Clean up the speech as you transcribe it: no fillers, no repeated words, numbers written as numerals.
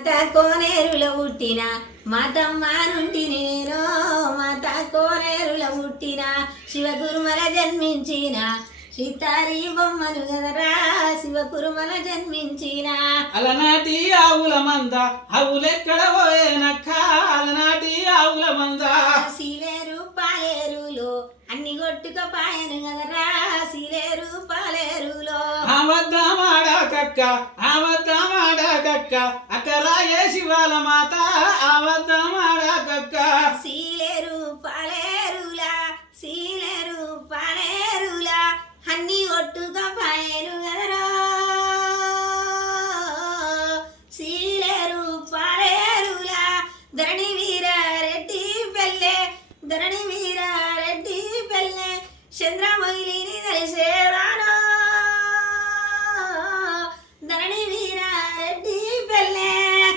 కోనేరులో పుట్టిన మా తమ్మ నుండి నేను మాత కోనేరులో పుట్టిన శివకురుమల జన్మించిన సీతారి బొమ్మను గదరా శివకురుమల జన్మించిన అలనాటి ఆవుల మంద ఆవులెక్కడ పోయేనక్క అలనాటి ఆవుల మంద సీలేరు పాలేరులో అన్ని కొట్టుకపోయాను గదరా సీలేరు పాలేరులో ఆవద్దమాడాకక్క ఆవద్దమాడాకక్క అక్కరాయే శివాల మాత ఆవద్దమాడాకక్క సీలేరు పాలేరులా సీలేరు పాలేరులా అన్ని కొట్టుకపోయాను గదరా సీలేరు పాలేరులా ధరణి వీరారెడ్డి పెళ్ళే ధరణి